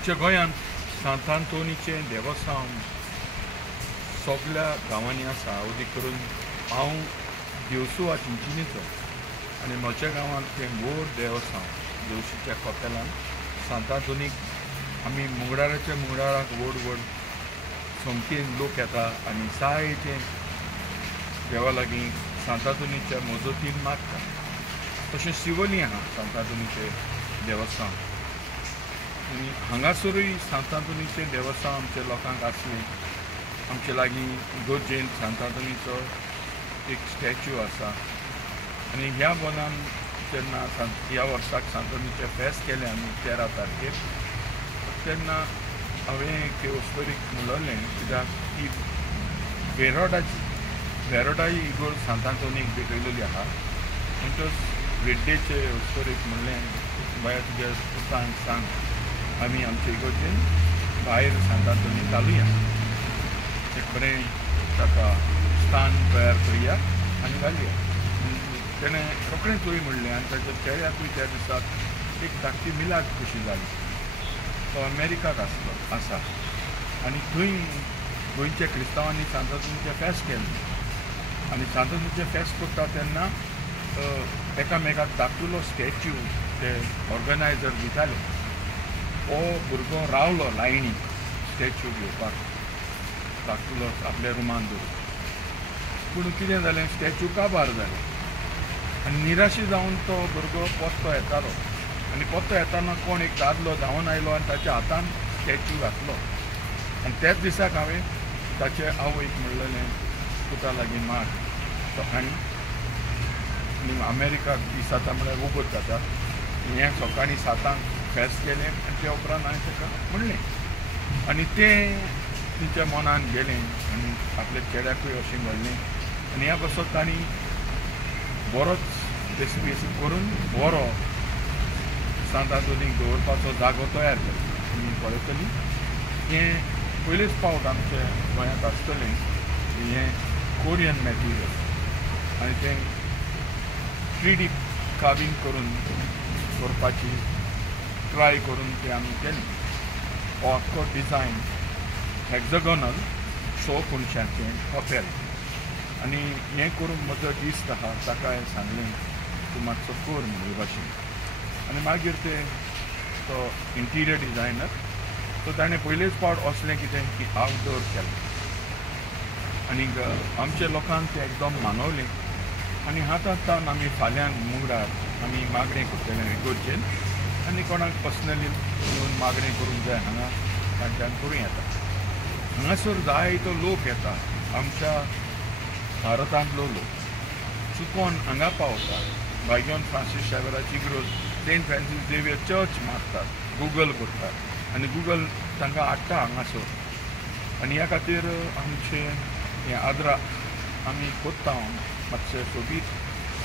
आमच्या गोंयांत सांत आंतोनीचें देवस्थान सगळ्या गांवांनी आसा. अदी करून हांव देवसुवा चिंचिनीचो आनी म्हज्या गांवांत तें व्हड देवस्थान देवशीच्या कपेलान सांत आंतोनीक आमी मुंगडाराक व्हड व्हड सोमतीन लोक येता आनी जायते देवा लागीं सांत आंतोनीच्या मोजतीन मागता. तशें शिवोली आहा सांत आंतोनीचें देवस्थान आनी हांगासरूय सांत आंतोनीचें देवस्थान आमच्या लोकांक आसलें. आमचे लागीं इगोर्जेन सांत आंतोनीचो एक स्टॅच्यू आसा आनी ह्या बोनान जेन्ना ह्या वर्साक सांत आंतोनीचें फेस्त केलें आमी 13 तारखेर तेन्ना हांवें ते वस्तोरीक उलोवलें कित्याक ती वेरोडाची इगोर्ज सांत आंतोनीक भेटयलेली आहा. म्हणटच वेड्डेचे वस्तोरीक म्हणलें बाया तुज्या पुतांक सांग आमी आमचे इगोर्जेन भायर सांत आंतोनी घालुया, एक बरें ताका स्थान तयार करया आनी घालुया. तेणें रोखडेंच वय म्हणलें आनी ताच्या चेड्याकूय त्या दिसाक एक धाकटी मिलाद कशी जाली. तो अमेरिकाक आसा आनी थंय गोंयच्या क्रिस्तांवांनी सांत आंतोनीचें फेस्त केलें आनी सांत आंतोनीचें फेस्त करता तेन्ना एकामेकाक धाकटुलो स्टॅच्यू ते ऑर्गनायझर दिताले. हो भुरगो रावलो लायनीक स्टॅच्यू घेवपाक धाकटुलो आपल्या रुमान दवरून. पूण कितें जालें, स्टॅच्यू काबार जालें आनी निराशी जावन तो भुरगो पोत्तो येतालो आनी पोत्तो येताना कोण एक दादलो धांवन आयलो आनी ताच्या हातान स्टॅच्यू घातलो. आनी त्याच दिसाक हांवें ताचे आवयक म्हणलेलें पुता लागीं माग तो आनी अमेरिकाक दिसाता म्हळ्यार वगत जाता. हें सकाळीं 7 फेस्त केलें आनी ते उपरांत हांवें ताका म्हणलें आनी तें तिच्या मनान गेलें आनी आपल्या चेड्याकूय अशें घडलें. आनी ह्या पासत तांणी बरोच देसपेस करून बरो सांत आंतोनीक दवरपाचो जागो तयार केलो. तुमी पळयतलीं हें पयलेच फावट आमच्या गोंयांत आसतलें हें कोरियन मॅटेरियल आनी तें 3D कार्विंग करून करपाची ट्राय करून तें आमी केलें. हो आख्खो डिजायन हेक्झागोनल 100 कुणशांचें कपेल आनी हें करून म्हजो इश्ट आहा ताका हांवें सांगलें तूं मातसो कर म्हणले भाशेन. आनी मागीर तो इंटिरियर डिजायनर सो ताणें पयलेच फावट असलें कितें की आवटडोर केलें आनी आमच्या लोकांक तें एकदम मानवलें. आनी हातान आमी फाल्यां मुंगडार आमी मागणें करतलें इगोर्जेन आनी कोणाक पर्सनली येवन मागणें करूंक जाय हांगा तांच्यान करूं येता. हांगासर जायतो लोक येता आमच्या भारतांतलो लोक चुकोन हांगा पावता. बायगॉन फ्रांसीस शेवेराची इग्रोज सेंट फ्रांसीस झेवियर चर्च मारतात, गुगल करतात आनी गुगल तांकां हाडटा हांगासर. आनी ह्या खातीर आमचें हें आदरा आमी कोत्ता मातशें सोबीत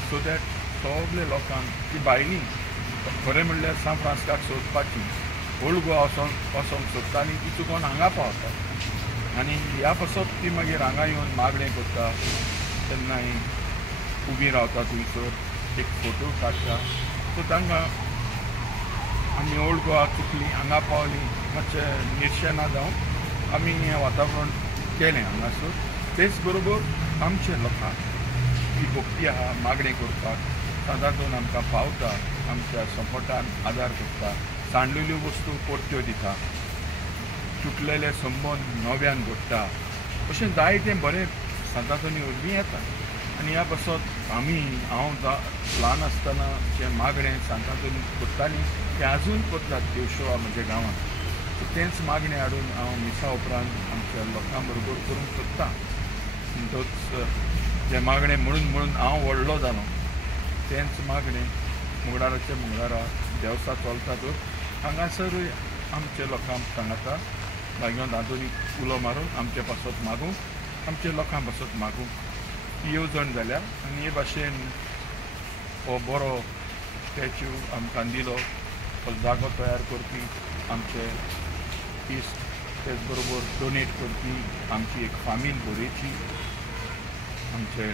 सो दॅट सगळे लोकांक ती भायलीं खरें म्हणल्यार सान फ्रांसिस्काक सोदपाची ओल्ड गोवा वचोंक सोदतालीं ती चुकोन हांगा पावतात आनी ह्या पासत ती मागीर हांगा येवन मागणें करता तेन्नाय उबी रावता थंयसर एक फोटो काडटा. सो तांकां आमी ओल्ड गोवा चुकलीं हांगा पावलीं मातशें निर्शेना जावन आमी हें वातावरण केलें हांगासर. तेच बरोबर आमच्या लोकांक ही भक्ती आहा मागणें करपाक सांत आंतोन आमकां पावता, आमच्या सपोर्टान आदार करता, सांडलेल्यो वस्तू परत्यो दिता, तुटलेले संबंद नव्यान घडटा. अशें जायतें बरें सांत आंतोनी वरवीं येता. आनी ह्या पासत हांव ल्हान आसतना जें मागणें सांत आंतोनी करतालीं तें आजून करतात देवशोवा म्हज्या गांवांत. सो तेंच मागणें हाडून हांव मिसा उपरांत आमच्या लोकां बरोबर करूंक सोदतां. म्हणटच जें मागणें म्हणून हांव व्हडलो जालो तेंच मागणें मुंगडाराच्या मुंगडारा देवसा चलता तर हांगासरूय आमच्या लोकांक सांगता बायगॉन आंतोनीक उलो मारून आमचे पासत मागूंक आमच्या लोकां पासत मागूंक येवजण जाल्या. आनी हे भाशेन हो बरो स्टॅच्यू आमकां दिलो, हो जागो तयार करपी आमचे इश्ट, तेच बरोबर डोनेट करपी आमची एक फामील बोरेची आमचे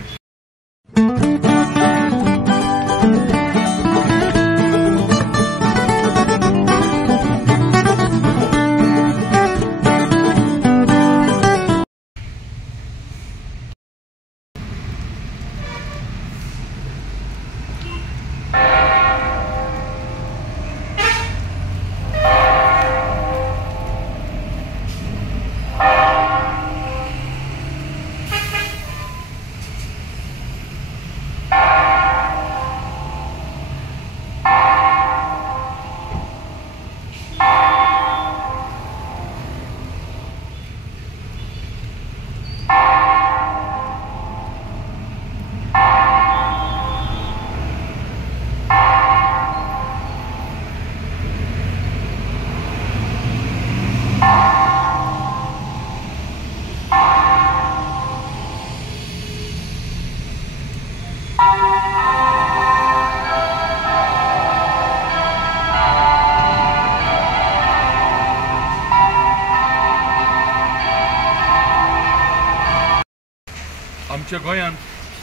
आमच्या गोंयांत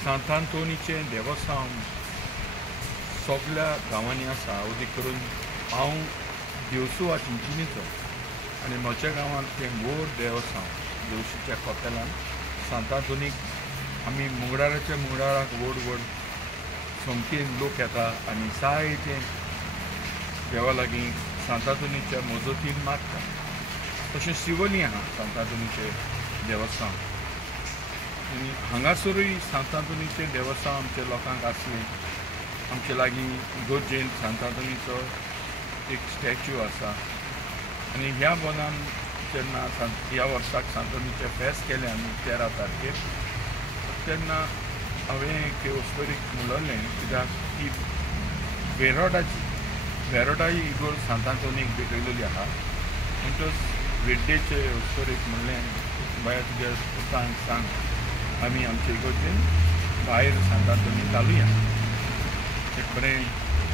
सांत आंतोनीचें देवस्थान सगळ्या गांवांनी आसा. अदीक करून हांव देवसू चिंचिनीचो आनी म्हज्या गांवांत तें व्हड देवस्थान देवशीच्या कपेलान सांत आंतोनीक आमी मुगडाराच्या मुगडाराक व्हड व्हड सोमतीन लोक येता आनी जायते देवा लागीं सांत आंतोनीच्या मोजतीन मागता. तशें शिवोली आहा सांत आंतोनीचें देवस्थान आनी हांगासरूय सांत आंतोनीचें देवस्थान आमच्या लोकांक आसलें. आमचे लागीं इगोर्जेन सांत आंतोनीचो एक स्टॅच्यू आसा आनी ह्या बोलान जेन्ना ह्या वर्साक सांत आंतोनीचें फेस्त केलें आमी 13 तारखेर तेन्ना हांवें एक वस्तोरीक उलयलें कित्याक ती वेरोडाची इगोर्ज सांत आंतोनीक भेटयलेली आहा. म्हणटच वेड्डेचे वस्तोरीक म्हणलें बाया तुज्या पुतांक सांग आमी आमचे इगोर्जेन भायर सांत आंतोनी घालुया, एक बरें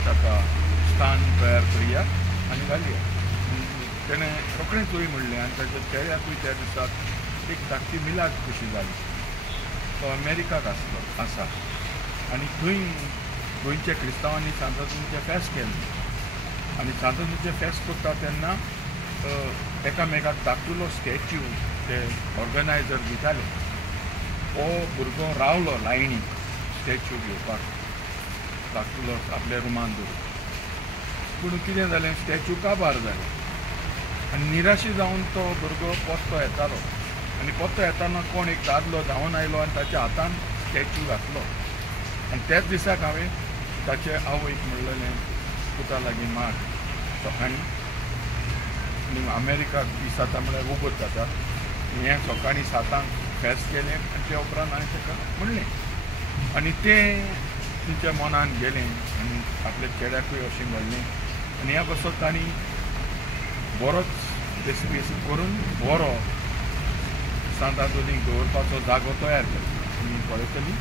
ताका स्थान तयार करुया आनी घालुया. तेणें रोखडेंच वय म्हणलें आनी ताच्या चेड्याकूय त्या दिसाक एक धाकटी मिलाद कशी जाली. तो अमेरिकाक आसा आनी थंय गोंयच्या क्रिस्तांवांनी सांत आंतोनीचें फेस्त केलें आनी सांत आंतोनीचें फेस्त करता तेन्ना एकामेकाक धाकटुलो स्टॅच्यू ते ऑर्गनायझर दिताले. हो भुरगो रावलो लायनीक स्टॅच्यू घेवपाक धाकटुलो आपल्या रुमान दवरून. पूण कितें जालें स्टॅच्यू काबार जालें आनी निराशी जावन तो भुरगो परतो येतालो आनी परतो येताना कोण एक दादलो धांवन आयलो आनी ताच्या हातान स्टॅच्यू घातलो. आनी त्याच दिसाक हांवें ताचे आवयक म्हणलेलें पुता लागीं माग सकाळीं आनी अमेरिकाक दीस जाता म्हळ्यार उगोत जाता हें सकाळीं 7 फेस्त केलें आनी ते उपरांत हांवें ताका म्हणलें आनी तें तुमच्या मनान गेलें आनी आपल्या चेड्याकूय अशें म्हणलें आनी ह्या पासत तांणी बरोच स्पेस करून बरो सांत आंतोनीक दवरपाचो जागो तयार केलो. तुमी पळयतलीं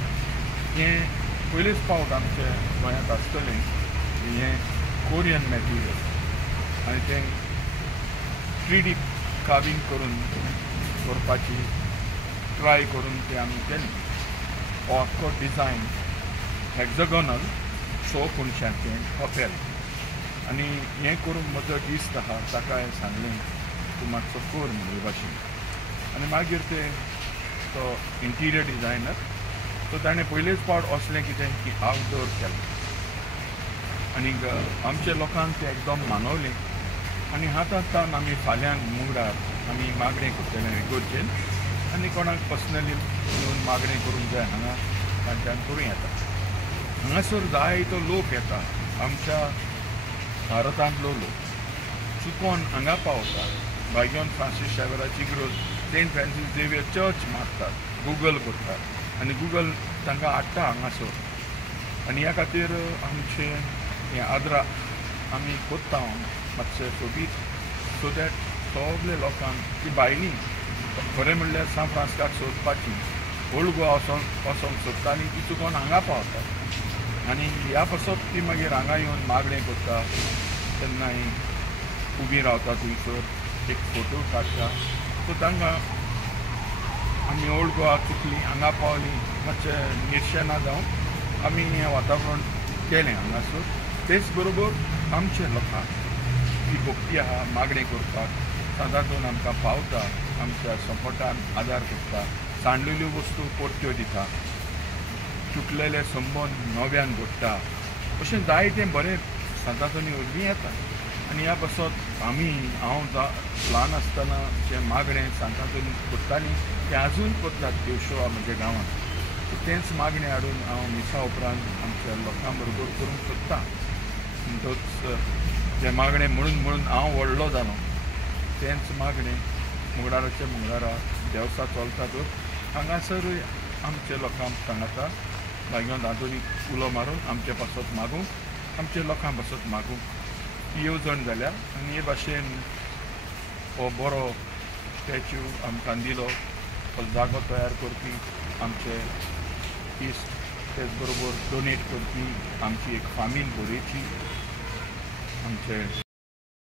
हें पयलेच फावट आमच्या गोंयांत आसतलें हें कोरियन मॅटिरियल आनी तें 3D कार्विंग करून करपाची ट्राय करून तें आमी केलें. हो आख्खो डिजायन हॅक्झगोनल 6 कुणशांचें कपेल आनी हें करून म्हजो इश्ट आहा ताका हांवें सांगलें तूं मातसो कर म्हणून हे भाशेन. आनी मागीर तो इंटिरियर डिजायनर तो ताणें पयलेच फावट असलें कितें की आउटडोर केलें आनी आमच्या लोकांक तें एकदम मानवलें आनी हातांत आमी फाल्यां मुगडार आमी मागणें करतलें इगोर्जेन आनी कोणाक पर्सनली येवन मागणें करूंक जाय हांगा तांच्यान करूं येता. हांगासर जायतो लोक येता आमच्या भारतांतलो लोक चुकोन हांगा पावता. भाग्योन फ्रांसीस शेवेराची इग्रोज सेंट फ्रांसीस झेवियर चर्च मारतात, गुगल करतात आनी गुगल तांकां हाडटा हांगासर आनी ह्या खातीर आमचें हें आदरा आमी कोत्ता मातशें सोबीत सो दॅट सगळे लोकांक ती भायलीं खरें म्हणल्यार सान फ्रांसिस्काक सोदपाची ओल्ड गोवा वचोंक सोदतालीं ती चुकोन हांगा पावतात आनी ह्या पासत ती मागीर हांगा येवन मागणें करता तेन्नाय उबी रावता थंयसर एक फोटो काडटा. सो तांकां आमी ओल्ड गोवा चुकलीं हांगा पावलीं मातशें निर्शेना जावन आमी हें वातावरण केलें हांगासर. तेच बरोबर आमच्या लोकांक जी भक्ती आहा मागणें करपाक सदांचून आमकां पावता, आमच्या सपोर्टान आदार करता, सांडलेल्यो वस्तू परत्यो दिता, चुकलेले संबंद नव्यान घडटा, अशें जायतें बरें सांतांतोनी वरवीं येता. आनी ह्या पासत हांव ल्हान आसतना जें मागणें सांतांतोनी करतालीं तें आजून करतात देवशोवा म्हज्या गांवांत. तेंच मागणें हाडून हांव मिसा उपरांत आमच्या लोकां बरोबर करूंक सोदतां. म्हणटच जें मागणें म्हणून हांव व्हडलो जालो तेंच मागणें मुगडाराच्या मुगडारा देवसा चलतातूच हांगासरूय आमच्या लोकांक सांगता भाग्योन आधुनीक उलो मारून आमचे पासत मागूंक आमच्या लोकां पासत मागूंक येवजण जाल्या. आनी हे भाशेन हो बरो स्टॅच्यू आमकां दिलो, हो जागो तयार करपी आमचे इश्ट, तेच बरोबर डोनेट करपी आमची एक फामील बोरेची आमचे